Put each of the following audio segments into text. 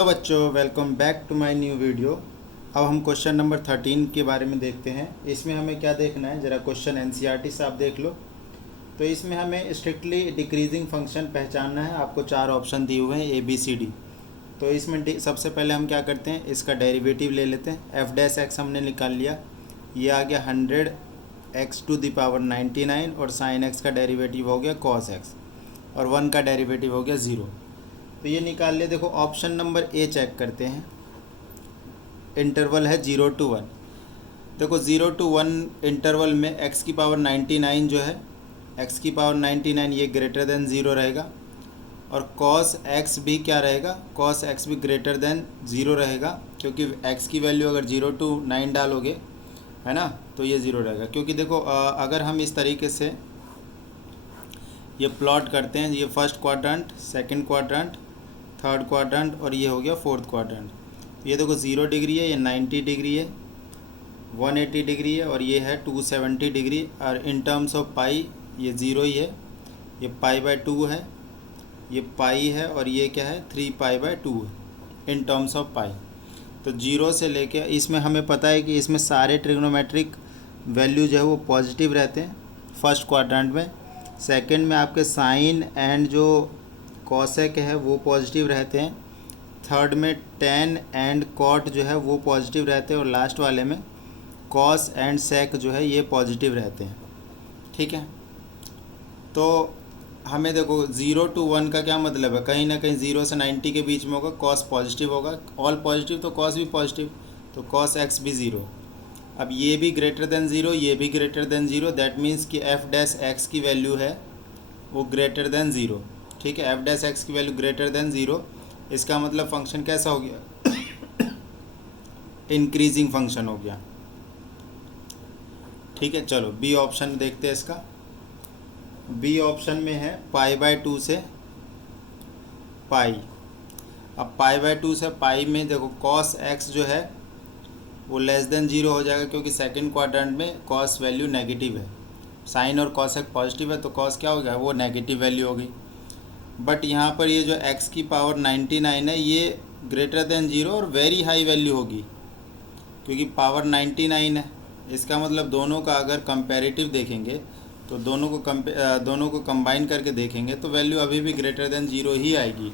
Hello बच्चों, welcome back to my new video. अब हम क्वेश्चन नंबर 13 के बारे में देखते हैं। इसमें हमें क्या देखना है, ज़रा क्वेश्चन एनसीईआरटी से आप देख लो। तो इसमें हमें स्ट्रिक्टली डिक्रीजिंग फंक्शन पहचानना है। आपको 4 ऑप्शन दिए हुए हैं ABCD। तो इसमें सबसे पहले हम क्या करते हैं, इसका डेरिवेटिव ले लेते हैं। f' हमने निकाल लिया, ये आ गया 100x⁻99 और sin x का डेरिवेटिव हो गया cos x और 1 का डेरिवेटिव हो गया 0। तो ये निकाल ले। देखो ऑप्शन नंबर ए चेक करते हैं। इंटरवल है 0 to 1। देखो 0 to 1 इंटरवल में x⁻99 जो है, x⁻99 ये ग्रेटर देन 0 रहेगा और cos x भी क्या रहेगा, cos x भी ग्रेटर देन 0 रहेगा, क्योंकि x की वैल्यू अगर 0 to 9 डालोगे है ना तो ये 0 रहेगा। क्योंकि देखो अगर हम इस तरीके से ये प्लॉट करते हैं, ये first quadrant, second quadrant, third quadrant और ये हो गया फोर्थ क्वाड्रेंट। ये देखो 0 डिग्री है, ये 90 डिग्री है, 180 डिग्री है और ये है 270 डिग्री। और इन टर्म्स ऑफ पाई ये 0 ही है, ये π/2 है, ये पाई है और ये क्या है 3π/2 है इन टर्म्स ऑफ पाई। तो 0 से लेके इसमें हमें पता है कि इसमें सारे ट्रिग्नोमेट्रिक वैल्यू जो है वो पॉजिटिव रहते हैं फर्स्ट क्वाड्रेंट में। सेकंड में आपके साइन एंड जो कॉसेक है वो पॉजिटिव रहते हैं। थर्ड में टेन एंड कॉट जो है वो पॉजिटिव रहते हैं और लास्ट वाले में कॉस एंड सेक जो है ये पॉजिटिव रहते हैं। ठीक है, तो हमें देखो 0 to 1 का क्या मतलब है, कहीं ना कहीं 0 से 90 के बीच में होगा, कॉस पॉजिटिव होगा, ऑल पॉजिटिव तो कॉस भी पॉजिटिव, तो कॉस एक्स भी 0। अब ये भी ग्रेटर देन 0, ये भी ग्रेटर देन 0, दैट मीन्स कि f' की वैल्यू है वो ग्रेटर देन 0। ठीक है, f' की वैल्यू ग्रेटर देन 0, इसका मतलब फंक्शन कैसा हो गया इंक्रीजिंग फंक्शन हो गया। ठीक है, चलो बी ऑप्शन देखते हैं इसका। बी ऑप्शन में है π/2 से पाई। अब π/2 से पाई में देखो cos x जो है वो लेस देन 0 हो जाएगा, क्योंकि सेकंड क्वाड्रेंट में cos वैल्यू नेगेटिव है, साइन और cos x पॉजिटिव है तो cos क्या हो गया, वो नेगेटिव वैल्यू हो गई। बट यहाँ पर ये जो x⁻99 है ये ग्रेटर देन 0 और वेरी हाई वैल्यू होगी, क्योंकि पावर 99 है। इसका मतलब दोनों का अगर कंपैरेटिव देखेंगे तो दोनों को कंबाइन करके देखेंगे तो वैल्यू अभी भी ग्रेटर देन 0 ही आएगी।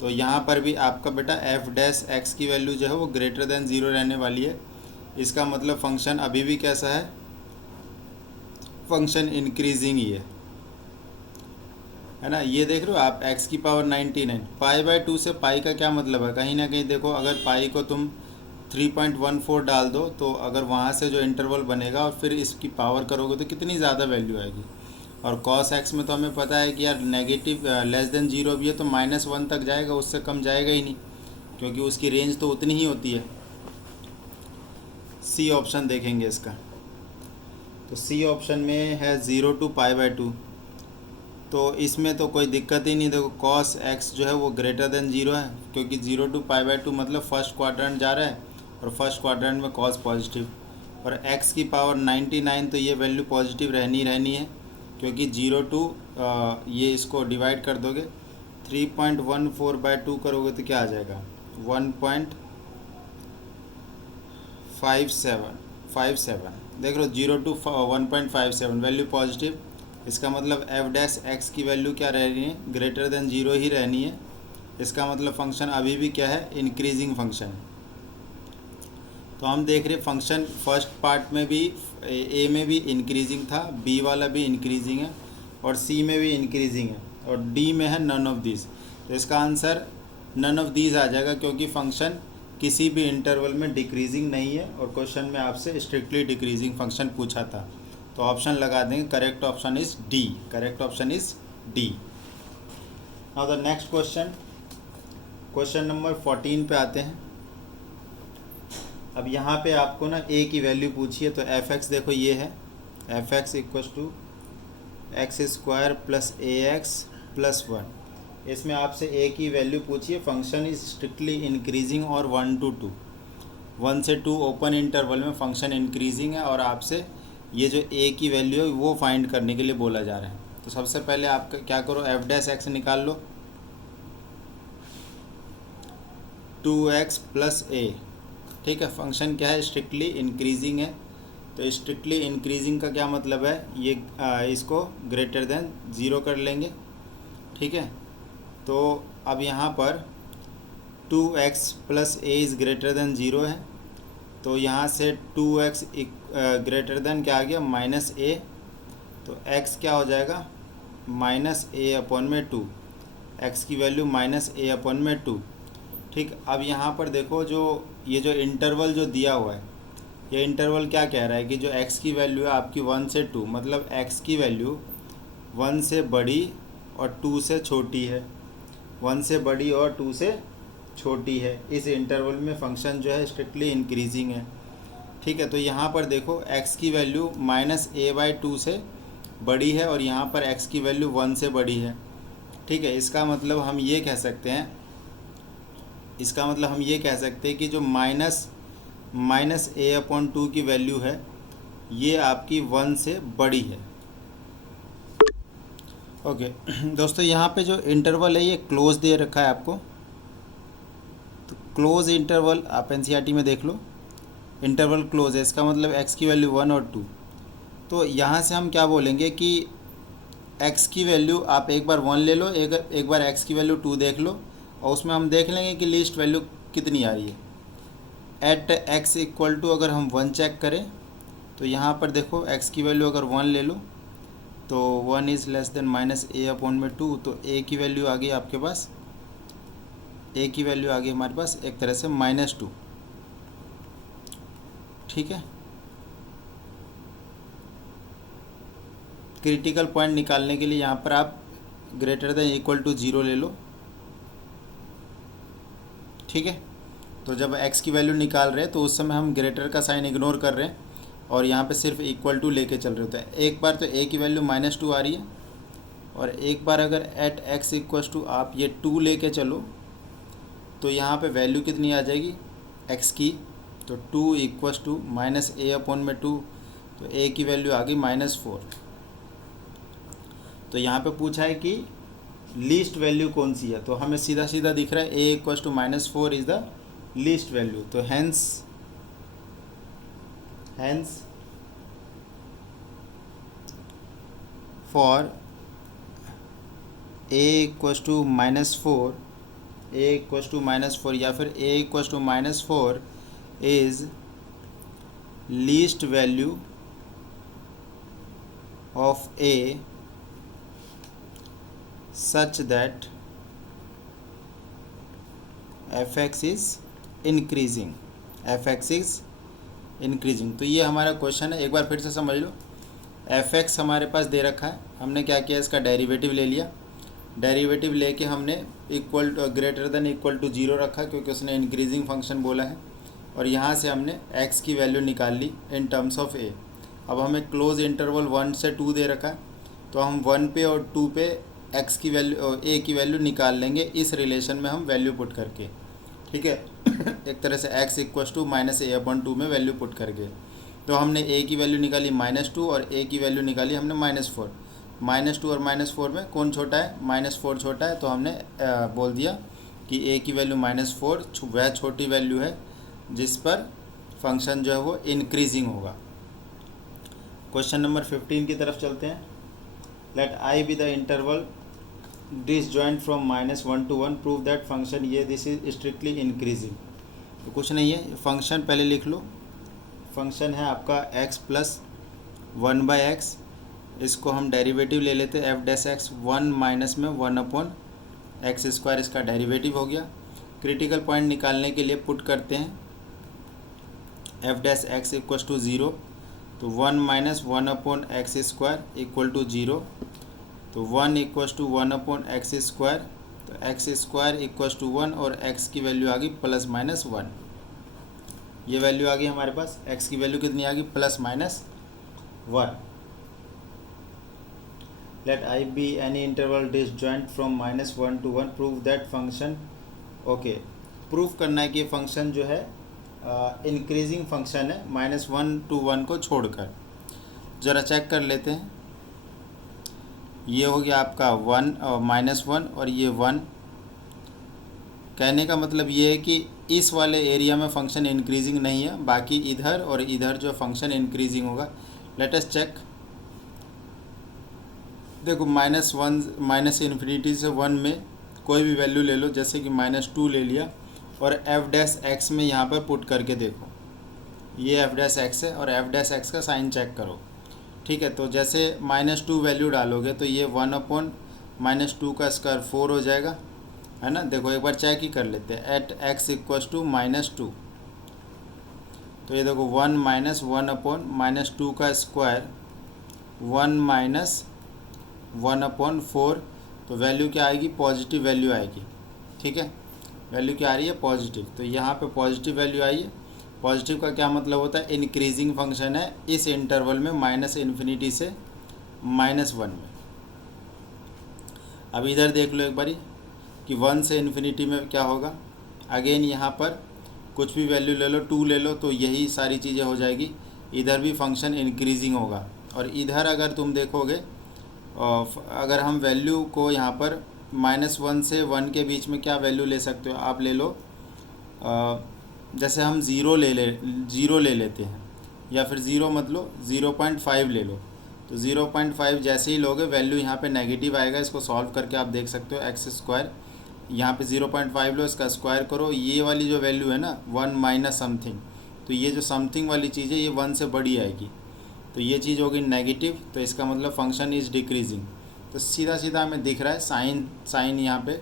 तो यहाँ पर भी आपका बेटा f' की वैल्यू जो है वो ग्रेटर देन 0 रहने वाली है। इसका मतलब फंक्शन अभी भी कैसा है, फंक्शन इंक्रीजिंग ही है ना। ये देख रहे हो आप x⁻99 π/2 से पाई का क्या मतलब है, कहीं ना कहीं देखो अगर पाई को तुम 3.14 डाल दो तो अगर वहाँ से जो इंटरवल बनेगा और फिर इसकी पावर करोगे तो कितनी ज़्यादा वैल्यू आएगी। और cos x में तो हमें पता है कि यार नेगेटिव लेस देन 0 भी है तो -1 तक जाएगा, उससे कम जाएगा ही नहीं, क्योंकि उसकी रेंज तो उतनी ही होती है। सी ऑप्शन देखेंगे इसका, तो सी ऑप्शन में है 0 to π/2, तो इसमें तो कोई दिक्कत ही नहीं। देखो cos x जो है वो ग्रेटर देन 0 है, क्योंकि 0 to π/2 मतलब फर्स्ट क्वाड्रेंट जा रहा है और फर्स्ट क्वाड्रेंट में cos पॉजिटिव, और x⁻99 तो ये वैल्यू पॉजिटिव रहनी है, क्योंकि 0 to ये इसको डिवाइड कर दोगे 3.14/2 करोगे तो क्या आ जाएगा 1.57 देख लो 0 to 1.57 वैल्यू पॉजिटिव। इसका मतलब f' की वैल्यू क्या रह रही है, ग्रेटर देन 0 ही रहनी है। इसका मतलब फंक्शन अभी भी क्या है, इंक्रीजिंग फंक्शन। तो हम देख रहे फंक्शन फर्स्ट पार्ट में भी ए में भी इंक्रीजिंग था, बी वाला भी इंक्रीजिंग है और सी में भी इंक्रीजिंग है और डी में है नन ऑफ दीज। तो इसका आंसर नन ऑफ दीज आ जाएगा, क्योंकि फंक्शन किसी भी इंटरवल में डिक्रीजिंग नहीं है और क्वेश्चन में आपसे स्ट्रिक्टली डिक्रीजिंग फंक्शन पूछा था। तो ऑप्शन लगा देंगे, correct option is D, correct option is D. Now the next question, question number 14 पे आते हैं। अब यहाँ पे आपको ना a की वैल्यू पूछी है, तो f(x) देखो ये है f(x) = x² + ax + 1। इसमें आपसे a की वैल्यू पूछी है, फंक्शन इज स्ट्रिक्टली इंक्रीजिंग और 1 to 2, 1 से 2 ओपन इंटरवल में फंक्शन इंक्रीजिंग है और आपसे ये जो a की वैल्यू है वो फाइंड करने के लिए बोला जा रहा है। तो सबसे पहले आप क्या करो, f' निकाल लो। 2x प्लस ए। ठीक है, फंक्शन क्या है, स्ट्रिक्टली इंक्रीजिंग है। तो स्ट्रिक्टली इंक्रीजिंग का क्या मतलब है, ये इसको ग्रेटर देन 0 कर लेंगे। ठीक है, तो अब यहाँ पर 2x plus A is greater than 0 है, तो यहाँ से 2x ग्रेटर देन क्या आ गया, माइनस ए। तो x क्या हो जाएगा, माइनस ए अपॉन में 2, x की वैल्यू माइनस ए अपॉन में 2। ठीक, अब यहाँ पर देखो जो ये जो इंटरवल जो दिया हुआ है, ये इंटरवल क्या कह रहा है कि जो x की वैल्यू है आपकी 1 से 2, मतलब x की वैल्यू 1 से बड़ी और 2 से छोटी है, 1 से बड़ी और 2 से छोटी है। इस इंटरवल में फंक्शन जो है स्ट्रिक्टली इंक्रीजिंग है। ठीक है, तो यहाँ पर देखो x की वैल्यू माइनस ए बाई 2 से बड़ी है और यहाँ पर x की वैल्यू 1 से बड़ी है। ठीक है, इसका मतलब हम ये कह सकते हैं, कि जो माइनस ए अपॉन 2 की वैल्यू है ये आपकी 1 से बड़ी है। ओके दोस्तों, यहाँ पे जो इंटरवल है ये क्लोज दे रखा है आपको, तो क्लोज इंटरवल आप एनसीईआरटी में देख लो, इंटरवल क्लोज है, इसका मतलब x की वैल्यू 1 और 2। तो यहाँ से हम क्या बोलेंगे कि x की वैल्यू आप एक बार 1 ले लो, एक बार x की वैल्यू 2 देख लो, और उसमें हम देख लेंगे कि लीस्ट वैल्यू कितनी आ रही है। एट x इक्वल टू अगर हम 1 चेक करें तो यहाँ पर देखो x की वैल्यू अगर 1 ले लो तो 1 is less than minus a upon में 2, तो a की वैल्यू आ गई आपके पास, a की वैल्यू आ गई हमारे पास एक तरह से -2। ठीक है, क्रिटिकल पॉइंट निकालने के लिए यहाँ पर आप ग्रेटर देन इक्वल टू 0 ले लो। ठीक है, तो जब x की वैल्यू निकाल रहे हैं तो उस समय हम ग्रेटर का साइन इग्नोर कर रहे हैं और यहाँ पे सिर्फ इक्वल टू लेके चल रहे होते हैं। एक बार तो a की वैल्यू -2 आ रही है और एक बार अगर एट x इक्वल टू आप ये 2 लेके चलो तो यहाँ पे वैल्यू कितनी आ जाएगी x की, तो 2 equal to minus a upon में 2, तो a की वैल्यू आ गई -4। तो यहाँ पे पूछा है कि लीस्ट वैल्यू कौन सी है, तो हमें सीधा सीधा दिख रहा है a equal to -4 is the least value. तो hence for a equal to -4, या फिर a equal to -4 is least value of a such that fx is increasing, तो ये हमारा क्वेश्चन है। एक बार फिर से समझ लो, fx हमारे पास दे रखा है, हमने क्या किया, इसका डेरिवेटिव ले लिया, डेरिवेटिव लेके हमने ग्रेटर देन इक्वल टू 0 रखा क्योंकि उसने इंक्रीजिंग फंक्शन बोला है, और यहाँ से हमने x की वैल्यू निकाल ली इन टर्म्स ऑफ a। अब हमें क्लोज इंटरवल 1 से 2 दे रखा है, तो हम 1 पे और 2 पे x की वैल्यू a की वैल्यू निकाल लेंगे इस रिलेशन में हम वैल्यू पुट करके। ठीक है एक तरह से x equal to minus a upon 2 में वैल्यू पुट करके, तो हमने a की वैल्यू निकाली -2 और a की वैल्यू निकाली हमने -4। -2 और -4 में कौन छोटा है, -4 छोटा है, तो हमने बोल दिया कि a की वैल्यू -4 वह छोटी वैल्यू है जिस पर फंक्शन जो है वो इंक्रीजिंग होगा। क्वेश्चन नंबर 15 की तरफ चलते हैं। Let I be the interval disjoint from -1 to 1, prove that function, ये दिस इज स्ट्रिक्टली इंक्रीजिंग। तो कुछ नहीं है, फंक्शन पहले लिख लो, फंक्शन है आपका x प्लस 1/x, इसको हम डेरिवेटिव ले लेते हैं f'(x), 1 माइनस में 1 अपॉन x², इसका डेरिवेटिव हो गया। क्रिटिकल पॉइंट निकालने के लिए पुट करते हैं f'(x) इक्वल टू 0, तो 1 minus 1 upon x² equal to 0, तो 1 इक्वल टू 1 अपॉन x², तो x² इक्वल टू 1 और x की वैल्यू आ गई ±1। ये वैल्यू आ गई हमारे पास, x की वैल्यू कितनी आ गई, +(1). Let I be any interval disjoint from -1 to 1, prove that function. Okay, proof करना है कि फंक्शन जो है इंक्रीजिंग फंक्शन है -1 to 1 को छोड़कर। ज़रा चेक कर लेते हैं, ये हो गया आपका 1 -1 और ये 1, कहने का मतलब ये है कि इस वाले एरिया में फंक्शन इंक्रीजिंग नहीं है, बाकी इधर और इधर जो फंक्शन इंक्रीजिंग होगा। Let us check. देखो -1 माइनस इन्फिनिटी से 1 में कोई भी वैल्यू ले लो, जैसे कि -2 ले लिया और f' में यहाँ पर पुट करके देखो, ये f' है और f' का साइन चेक करो। ठीक है, तो जैसे -2 वैल्यू डालोगे तो ये 1/-2 का स्क्वायर 4 हो जाएगा, है ना। देखो एक बार चेक ही कर लेते हैं। एट x = -2, तो ये देखो 1 - 1/-2 का स्क्वायर 1 - 1/4, तो वैल्यू क्या आएगी, पॉजिटिव वैल्यू आएगी। ठीक है, वैल्यू क्या आ रही है, पॉजिटिव। तो यहाँ पे पॉजिटिव वैल्यू आई है। पॉजिटिव का क्या मतलब होता है, इंक्रीजिंग फंक्शन है इस इंटरवल में -∞ से -1 में। अब इधर देख लो एक बारी कि 1 से इन्फिनिटी में क्या होगा। अगेन यहाँ पर कुछ भी वैल्यू ले लो, 2 ले लो, तो यही सारी चीज़ें हो जाएगी। इधर भी फंक्शन इंक्रीजिंग होगा। और इधर अगर तुम देखोगे, अगर हम वैल्यू को यहाँ पर -1 से 1 के बीच में क्या वैल्यू ले सकते हो, आप ले लो जैसे हम ज़ीरो ले लेते हैं, या फिर ज़ीरो मत लो, 0.5 ले लो। तो 0.5 जैसे ही लोगे वैल्यू यहाँ पे नेगेटिव आएगा। इसको सॉल्व करके आप देख सकते हो, x², यहाँ पे 0.5 लो, इसका स्क्वायर करो, ये वाली जो वैल्यू है ना 1 माइनस समथिंग, तो ये जो समथिंग वाली चीज़ है ये 1 से बड़ी आएगी, तो ये चीज़ होगी नेगेटिव, तो इसका मतलब फंक्शन इज़ डिक्रीजिंग। तो सीधा सीधा हमें दिख रहा है साइन यहाँ पे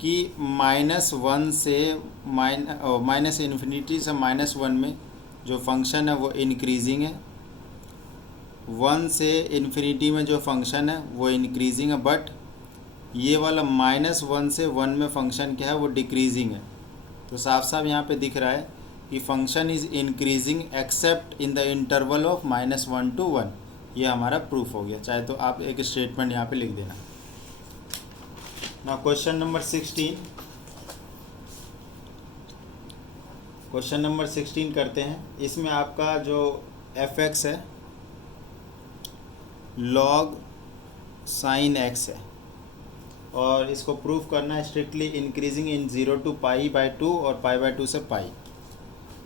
कि -1 से माइनस इन्फिनिटी से -1 में जो फंक्शन है वो इंक्रीजिंग है, 1 से इन्फिनिटी में जो फंक्शन है वो इंक्रीजिंग है, बट ये वाला -1 से 1 में फंक्शन क्या है, वो डिक्रीजिंग है। तो साफ साफ यहाँ पे दिख रहा है कि function is increasing accept in the interval of -1 to 1। ये हमारा प्रूफ हो गया। चाहे तो आप एक स्टेटमेंट यहाँ पे लिख देना। Now question number 16। Question number 16 करते हैं। इसमें आपका जो f(x) है log sin x है, और इसको प्रूफ करना है स्ट्रिक्टली इंक्रीजिंग इन 0 to π/2 और π/2 से π।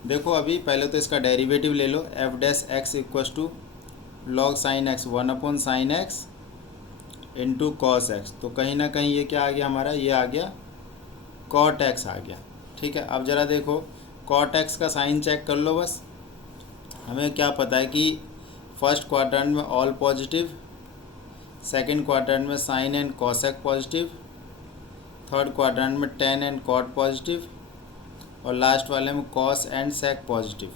देखो अभी पहले तो इसका डेरिवेटिव ले लो। f' = log sin x 1/sin x into cos x। तो कहीं ना कहीं ये क्या आ गया हमारा, ये आ गया cot x आ गया। ठीक है, अब ज़रा देखो cot x का साइन चेक कर लो बस। हमें क्या पता है कि फर्स्ट क्वाड्रेंट में ऑल पॉजिटिव, सेकंड क्वाड्रेंट में sine and cosec positive, third quadrant में tan एंड cot पॉजिटिव, और लास्ट वाले में cos एंड sec पॉजिटिव,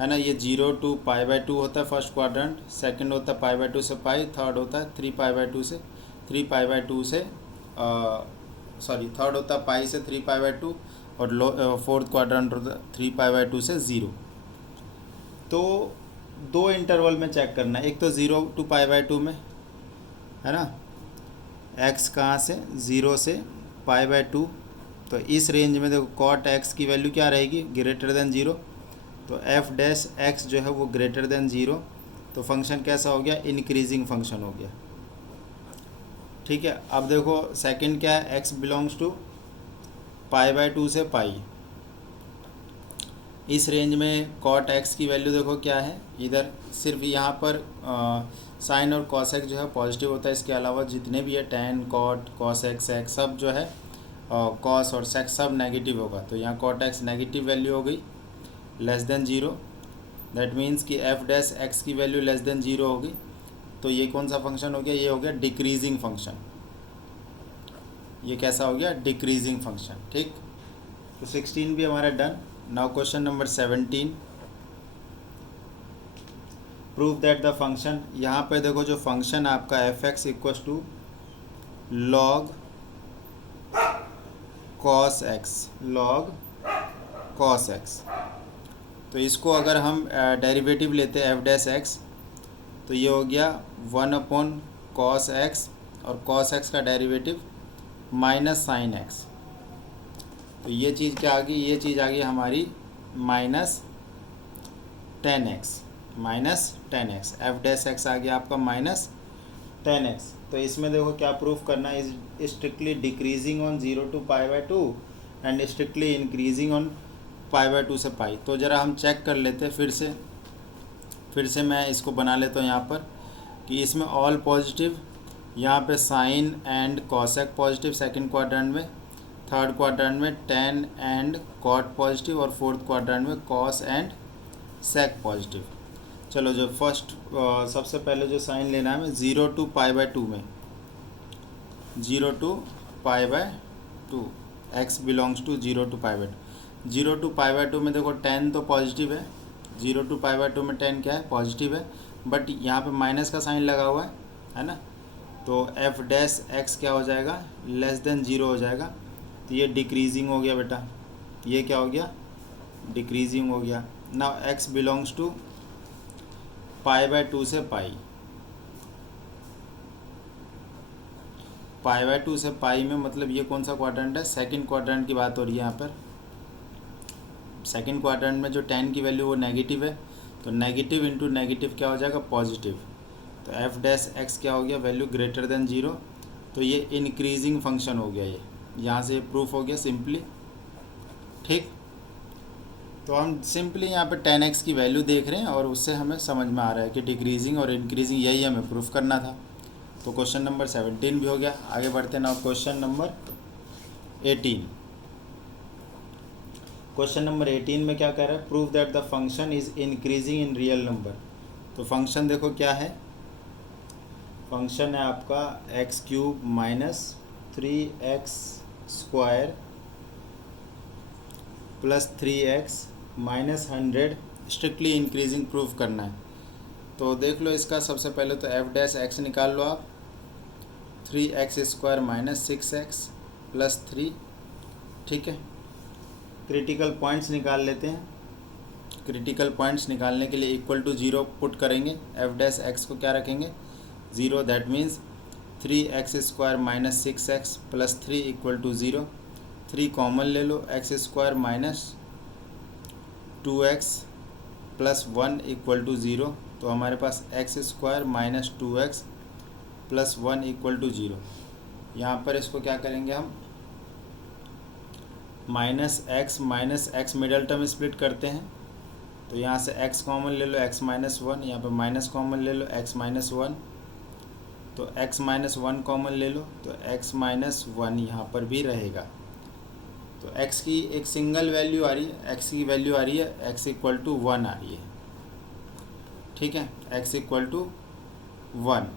है ना। ये 0 to π/2 होता है फर्स्ट क्वाड्रेंट, सेकंड होता है π/2 से π, थर्ड होता है 3π/2 से 3π/2 से थर्ड होता है π से 3π/2, और फोर्थ क्वाड्रेंट होता है 3π/2 से 0। तो दो इंटरवल में चेक करना है, एक तो 0 to π/2 में, है ना। x कहाँ से, 0 से π/2, तो इस रेंज में देखो cot x की वैल्यू क्या रहेगी, ग्रेटर देन 0। तो f' जो है वो ग्रेटर देन 0, तो फंक्शन कैसा हो गया, इंक्रीजिंग फंक्शन हो गया। ठीक है, अब देखो सेकंड क्या है, x बिलोंग्स टू π/2 से π। इस रेंज में cot x की वैल्यू देखो क्या है, इधर सिर्फ यहाँ पर साइन और cosec जो है पॉजिटिव होता है, इसके अलावा जितने भी है tan, cot, cosec, sec सब जो है cos और sec सब नेगेटिव होगा। तो यहाँ cot x नेगेटिव वैल्यू हो गई, लेस देन 0। दैट मीन्स कि f' की वैल्यू लेस देन 0 होगी। तो ये कौन सा फंक्शन हो गया, ये हो गया डिक्रीजिंग फंक्शन। ये कैसा हो गया, डिक्रीजिंग फंक्शन। ठीक, तो 16 भी हमारा done. Now question number 17। Prove that the function, यहाँ पे देखो जो फंक्शन आपका f(x) = log cos x, log cos x। तो इसको अगर हम डेरिवेटिव लेते हैं f'(x), तो ये हो गया 1/cos x, और cos x का डेरिवेटिव -sin x। तो ये चीज़ क्या आ गई, ये चीज़ आ गई हमारी -10x, f'(x) आ गया आपका -10x। तो इसमें देखो क्या प्रूफ करना है, is strictly decreasing on 0 to π/2 and strictly increasing on pi by 2 से पाई। तो ज़रा हम चेक कर लेते हैं फिर से मैं इसको बना लेता हूँ यहाँ पर कि इसमें ऑल पॉजिटिव, यहाँ पे sine and cosec positive second quadrant में, थर्ड क्वाड्रेंट में टेन एंड कॉट पॉजिटिव और फोर्थ क्वाड्रेंट में कॉस एंड सेक पॉजिटिव। चलो जो फर्स्ट सबसे पहले जो साइन लेना है हमें 0 to पाई बाय 2 में, 0 to pi by 2, x belongs to 0 to pi by 2। 0 to pi by 2 में देखो 10 तो पॉजिटिव है, 0 to पाई बाय 2 में 10 क्या है, पॉजिटिव है, बट यहाँ पे माइनस का साइन लगा हुआ है ना। तो एफ डैश एक्स क्या हो जाएगा, लेस देन 0 हो जाएगा। तो ये डिक्रीजिंग हो गया बेटा, ये क्या हो गया, डिक्रीजिंग हो गया। Now x belongs to pi by 2 से पाई, पाई बाय 2 से पाई में मतलब ये कौन सा क्वाड्रेंट है, सेकंड क्वाड्रेंट की बात हो रही है यहाँ पर। सेकंड क्वाड्रेंट में जो 10 की वैल्यू वो नेगेटिव है, तो नेगेटिव इंटू नेगेटिव क्या हो जाएगा, पॉजिटिव। तो एफ डैश एक्स क्या हो गया, वैल्यू ग्रेटर देन 0। तो ये इंक्रीजिंग फंक्शन हो गया, ये यहाँ से प्रूफ हो गया सिंपली। ठीक, तो हम सिंपली यहाँ पे 10x की वैल्यू देख रहे हैं और उससे हमें समझ में आ रहा है कि डिक्रीजिंग और इंक्रीजिंग यही हमें प्रूफ करना था। तो क्वेश्चन नंबर 17 भी हो गया। आगे बढ़ते हैं ना, क्वेश्चन नंबर 18। क्वेश्चन नंबर 18 में क्या कह रहा है, prove that the function is increasing in real number. तो फंक्शन देखो क्या है, फंक्शन है आपका x cube minus 3x square plus 3x minus 100 strictly increasing proof करना है। तो देख लो इसका सबसे पहले तो एफ डैश एक्स निकाल लो आप, 3x square minus 6x plus 3। ठीक है, क्रिटिकल पॉइंट्स निकाल लेते हैं। क्रिटिकल पॉइंट्स निकालने के लिए इक्वल टू 0 पुट करेंगे, एफ डैश एक्स को क्या रखेंगे, 0। That means 3x square minus 6x plus 3 equal to 0। 3 common ले लो, x square minus 2x plus 1 equal to 0। तो हमारे पास x square minus 2x plus 1 equal to 0। यहाँ पर इसको क्या करेंगे हम, minus x middle term split करते हैं। तो यहाँ से x कॉमन ले लो, x माइनस 1, यहाँ पर माइनस कॉमन ले लो, x माइनस 1। तो x माइनस 1 कॉमन ले लो, तो x माइनस 1 यहाँ पर भी रहेगा। तो x की एक सिंगल वैल्यू आ रही है, x की वैल्यू आ रही है x इक्वल टू 1 आ रही है। ठीक है, x इक्वल टू 1।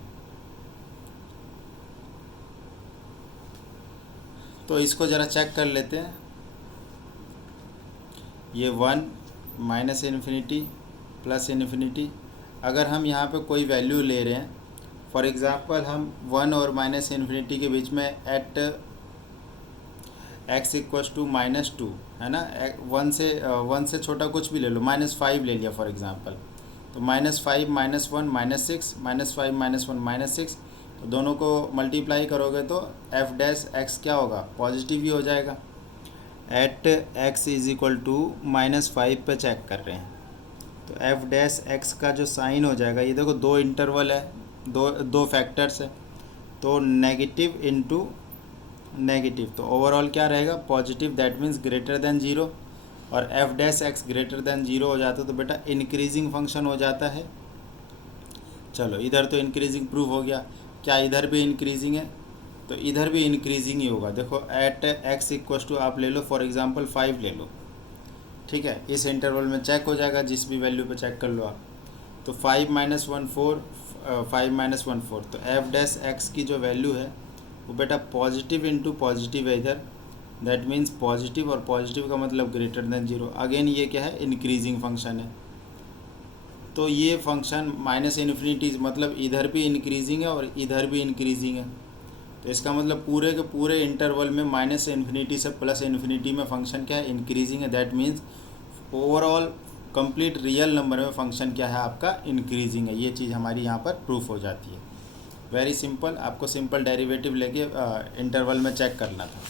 तो इसको ज़रा चेक कर लेते हैं, ये 1 माइनस इन्फिनिटी प्लस इन्फिनिटी। अगर हम यहाँ पे कोई वैल्यू ले रहे हैं, फॉर एग्ज़ाम्पल हम 1 और माइनस इन्फिनिटी के बीच में at x equals to minus 2 है ना, 1 से छोटा कुछ भी ले लो, -5 ले लिया फॉर एग्ज़ाम्पल। तो -5 माइनस 1 माइनस 6, -5 माइनस 1 माइनस 6। तो दोनों को मल्टीप्लाई करोगे तो एफ डैश एक्स क्या होगा, पॉजिटिव ही हो जाएगा। At x is equal to -5 पे चेक कर रहे हैं, तो एफ डैश एक्स का जो साइन हो जाएगा, ये देखो दो इंटरवल है, दो फैक्टर्स है, तो नेगेटिव इंटू नेगेटिव, तो ओवरऑल क्या रहेगा, positive. That means greater than 0। और F dash x greater than 0 हो जाता है तो बेटा इंक्रीजिंग फंक्शन हो जाता है। चलो इधर तो इंक्रीजिंग प्रूव हो गया, क्या इधर भी इंक्रीजिंग है, तो इधर भी इंक्रीजिंग ही होगा। देखो एट x इक्वल टू आप ले लो फॉर एग्जांपल 5 ले लो। ठीक है, इस इंटरवल में चेक हो जाएगा, जिस भी वैल्यू पे चेक कर लो आप। तो 5 माइनस 1 4, 5 माइनस 1 4। तो एफ डैश एक्स की जो वैल्यू है वो बेटा पॉजिटिव इंटू पॉजिटिव है इधर। दैट मीन्स पॉजिटिव, और पॉजिटिव का मतलब ग्रेटर देन 0। अगेन ये क्या है, इंक्रीजिंग फंक्शन है। तो ये फंक्शन माइनस इन्फिनिटी मतलब इधर भी इंक्रीजिंग है और इधर भी इंक्रीजिंग है। तो इसका मतलब पूरे के पूरे इंटरवल में माइनस इन्फिनिटी से प्लस इन्फिनिटी में फंक्शन क्या है, इंक्रीजिंग है। That means overall complete real number में फंक्शन क्या है आपका, इंक्रीजिंग है। ये चीज़ हमारी यहाँ पर प्रूफ हो जाती है। वेरी सिंपल, आपको सिंपल डेरिवेटिव लेके इंटरवल में चेक करना था।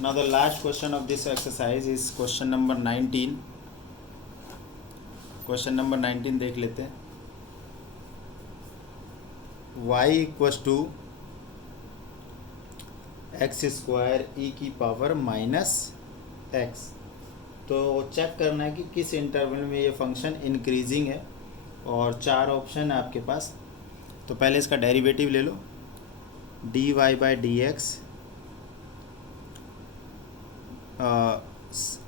Now the last question of this exercise is question number 19। Question number 19 देख लेते हैं। y equals to x square e की पावर माइनस एक्स। तो चेक करना है कि किस इंटरवल में ये फंक्शन इंक्रीजिंग है, और 4 ऑप्शन है आपके पास। तो पहले इसका डेरिवेटिव ले लो, d y by d x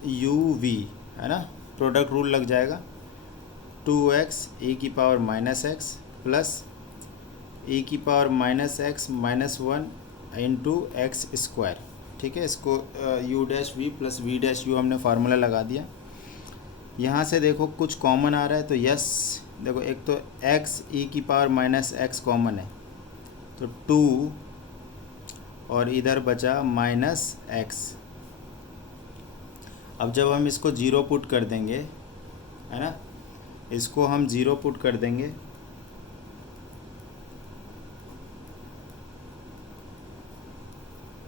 u v, है ना, प्रोडक्ट रूल लग जाएगा। 2x e की power minus x plus e की power minus x minus 1 into x square. ठीक है, इसको u dash v plus v dash u हमने फार्मूला लगा दिया। यहाँ से देखो कुछ कॉमन आ रहा है, तो यस देखो, एक तो x e की पावर माइनस एक्स कॉमन है, तो 2 और इधर बचा माइनस एक्स। अब जब हम इसको ज़ीरो पुट कर देंगे, है ना, इसको हम ज़ीरो पुट कर देंगे,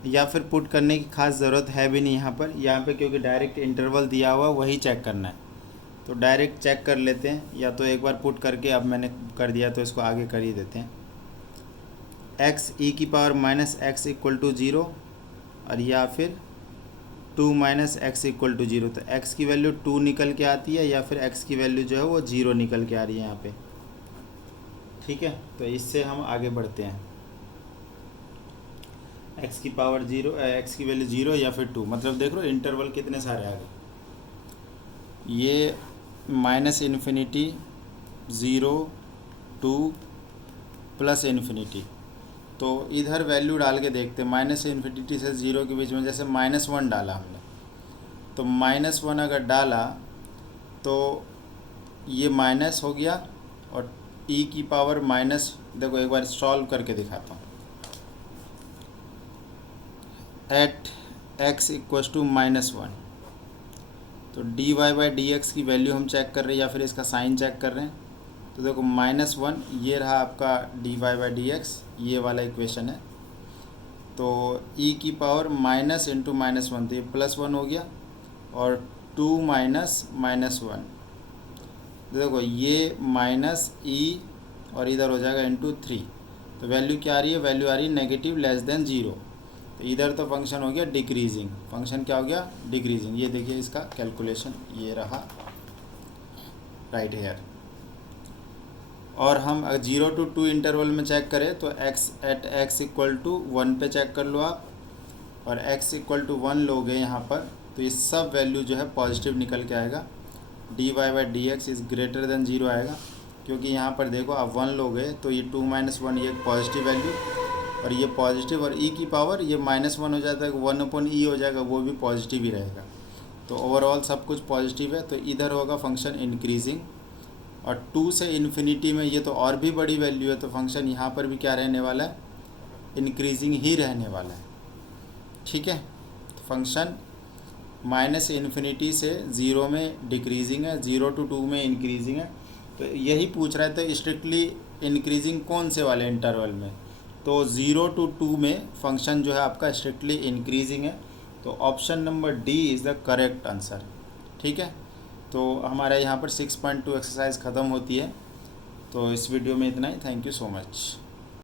या फिर पुट करने की खास ज़रूरत है भी नहीं यहाँ पे क्योंकि डायरेक्ट इंटरवल दिया हुआ वही चेक करना है। तो डायरेक्ट चेक कर लेते हैं, या तो एक बार पुट करके, अब मैंने कर दिया तो इसको आगे कर ही देते हैं। x e की power minus x equal to 0, और या फिर 2 माइनस एक्स इक्वल टू 0। तो x की वैल्यू 2 निकल के आती है, या फिर x की वैल्यू जो है वो 0 निकल के आ रही है यहाँ पे। ठीक है, तो इससे हम आगे बढ़ते हैं। x की पावर 0, x की वैल्यू 0 या फिर 2, मतलब देख लो इंटरवल कितने सारे आ गए। ये माइनस इन्फिनिटी, 0, 2 प्लस इन्फिनिटी। तो इधर वैल्यू डाल के देखते हैं, माइनस इन्फिनिटी से 0 के बीच में, जैसे -1 डाला हमने, तो -1 अगर डाला तो ये माइनस हो गया, और e की पावर माइनस, देखो एक बार सॉल्व करके दिखाता हूँ। एट x इक्वस टू -1, तो d y by d x की वैल्यू हम चेक कर रहे हैं, या फिर इसका साइन चेक कर रहे हैं। तो देखो -1 ये रहा आपका d y by d x, ये वाला इक्वेशन है। तो e की पावर माइनस इंटू -1, तो ये +1 हो गया, और 2 माइनस -1, देखो ये माइनस e, और इधर हो जाएगा इंटू 3। तो वैल्यू क्या आ रही है, वैल्यू आ रही है नेगेटिव लेस देन 0। तो इधर तो फंक्शन हो गया डिक्रीजिंग, फंक्शन क्या हो गया, डिक्रीजिंग। ये देखिए इसका कैलकुलेशन ये रहा राइट हेयर। और हम 0 to 2 इंटरवल में चेक करें तो x इक्वल टू 1 पे चेक कर लो आप, और x इक्वल टू 1 लोगे यहाँ पर, तो ये सब वैल्यू जो है पॉजिटिव निकल के आएगा। D y by d x is greater than 0 आएगा, क्योंकि यहाँ पर देखो आप 1 लोगे तो ये 2 माइनस 1 ये पॉजिटिव वैल्यू, और ये पॉजिटिव, और e की पावर ये -1 हो जाता है, 1/e हो जाएगा, वो भी पॉजिटिव ही रहेगा। तो ओवरऑल सब कुछ पॉजिटिव है, तो इधर होगा फंक्शन इंक्रीजिंग। और 2 से इन्फिनिटी में ये तो और भी बड़ी वैल्यू है, तो फंक्शन यहाँ पर भी क्या रहने वाला है, इंक्रीजिंग ही रहने वाला है। ठीक है, तो फंक्शन माइनस इन्फिनिटी से 0 में डिक्रीजिंग है, 0 to 2 में इंक्रीजिंग है। तो यही पूछ रहा है, तो स्ट्रिक्टली इंक्रीजिंग कौन से वाले इंटरवल में, तो 0 to 2 में फंक्शन जो है आपका स्ट्रिक्टली इंक्रीजिंग है। तो option number D is the correct answer. ठीक है, तो हमारे यहाँ पर 6.2 एक्सरसाइज ख़त्म होती है। तो इस वीडियो में इतना ही। Thank you so much.